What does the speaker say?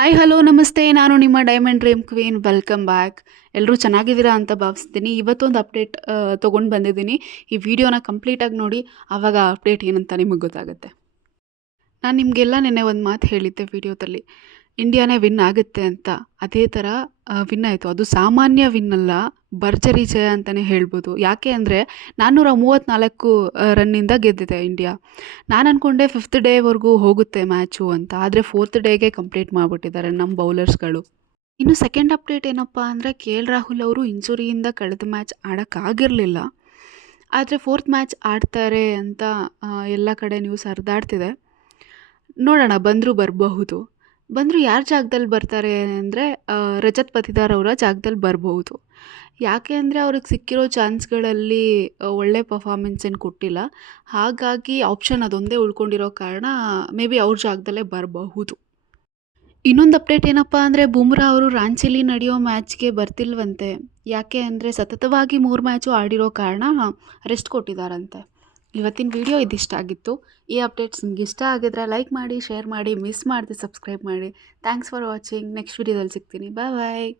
Hi hello ನಮಸ್ತೆ. ನಾನು ನಿಮ್ಮ diamond dream queen welcome back ಎಲ್ಲರೂ ಚೆನ್ನಾಗಿದ್ದೀರಾ ಅಂತ ಭಾವಿಸ್ತೀನಿ. ಇವತ್ತೊಂದು ಅಪ್ಡೇಟ್ ತೊಗೊಂಡು ಬಂದಿದ್ದೀನಿ. ಈ ವಿಡಿಯೋನ ಕಂಪ್ಲೀಟಾಗಿ ನೋಡಿ ಆವಾಗ ಅಪ್ಡೇಟ್ ಏನಂತ ನಿಮಗೆ ಗೊತ್ತಾಗುತ್ತೆ. ನಾನು ನಿಮಗೆಲ್ಲ ನೆನ್ನೆ ಒಂದು ಮಾತು ಹೇಳಿದ್ದೆ ವಿಡಿಯೋದಲ್ಲಿ ಇಂಡಿಯಾನೇ ವಿನ್ ಆಗುತ್ತೆ ಅಂತ ಅದೇ ಥರ ವಿನ್ ಆಯಿತು. ಅದು ಸಾಮಾನ್ಯ ವಿನ್ ಅಲ್ಲ, ಭರ್ಜರಿ ಜಯ ಅಂತಲೇ ಹೇಳ್ಬೋದು. ಯಾಕೆ ಅಂದರೆ ನಾನ್ನೂರ ಮೂವತ್ತ್ನಾಲ್ಕು ರನ್ನಿಂದ ಗೆದ್ದಿದೆ ಇಂಡಿಯಾ. ನಾನು ಅಂದ್ಕೊಂಡೆ ಫಿಫ್ತ್ ಡೇವರೆಗೂ ಹೋಗುತ್ತೆ ಮ್ಯಾಚು ಅಂತ. ಆದರೆ ಫೋರ್ತ್ ಡೇಗೆ ಕಂಪ್ಲೀಟ್ ಮಾಡಿಬಿಟ್ಟಿದ್ದಾರೆ ನಮ್ಮ ಬೌಲರ್ಸ್ಗಳು. ಇನ್ನು ಸೆಕೆಂಡ್ ಅಪ್ಡೇಟ್ ಏನಪ್ಪ ಅಂದರೆ ಕೆ ಎಲ್ ರಾಹುಲ್ ಅವರು ಇಂಜುರಿಯಿಂದ ಕಳೆದ ಮ್ಯಾಚ್ ಆಡೋಕ್ಕಾಗಿರಲಿಲ್ಲ. ಆದರೆ ಫೋರ್ತ್ ಮ್ಯಾಚ್ ಆಡ್ತಾರೆ ಅಂತ ಎಲ್ಲ ಕಡೆ ನ್ಯೂಸ್ ಹರಿದಾಡ್ತಿದೆ. ನೋಡೋಣ, ಬಂದರೂ ಬರಬಹುದು. ಬಂದರೂ ಯಾರ ಜಾಗದಲ್ಲಿ ಬರ್ತಾರೆ ಅಂದರೆ ರಜತ್ ಪತಿದಾರ್ ಅವರ ಜಾಗದಲ್ಲಿ ಬರ್ಬೋದು ಯಾಕೆ ಅಂದರೆ ಅವ್ರಿಗೆ ಸಿಕ್ಕಿರೋ ಚಾನ್ಸ್ಗಳಲ್ಲಿ ಒಳ್ಳೆ ಪರ್ಫಾರ್ಮೆನ್ಸ್ ಏನು ಕೊಟ್ಟಿಲ್ಲ. ಹಾಗಾಗಿ ಆಪ್ಷನ್ ಅದೊಂದೇ ಉಳ್ಕೊಂಡಿರೋ ಕಾರಣ, ಮೇ ಬಿ ಅವ್ರ ಜಾಗದಲ್ಲೇ ಬರಬಹುದು. ಇನ್ನೊಂದು ಅಪ್ಡೇಟ್ ಏನಪ್ಪ ಅಂದರೆ, ಬುಮ್ರಾ ಅವರು ರಾಂಚಿಲಿ ನಡೆಯೋ ಮ್ಯಾಚ್ಗೆ ಬರ್ತಿಲ್ವಂತೆ. ಯಾಕೆ ಅಂದರೆ, ಸತತವಾಗಿ ಮೂರು ಮ್ಯಾಚು ಆಡಿರೋ ಕಾರಣ ರೆಸ್ಟ್ ಕೊಟ್ಟಿದ್ದಾರಂತೆ ಇವತ್ತಿನ ವಿಡಿಯೋ ಇದಿಷ್ಟ ಆಗಿತ್ತು. ಈ ಅಪ್ಡೇಟ್ಸ್ ನಿಮ್ಗೆ ಇಷ್ಟ ಆಗಿದ್ರೆ ಲೈಕ್ ಮಾಡಿ ಶೇರ್ ಮಾಡಿ ಮಿಸ್ ಮಾಡಿದೆ ಸಬ್ಸ್ಕ್ರೈಬ್ ಮಾಡಿ. ಥ್ಯಾಂಕ್ಸ್ ಫಾರ್ ವಾಚಿಂಗ್ ನೆಕ್ಸ್ಟ್ ವಿಡಿಯೋದಲ್ಲಿ ಸಿಗ್ತೀನಿ. ಬಾಯ್ ಬಾಯ್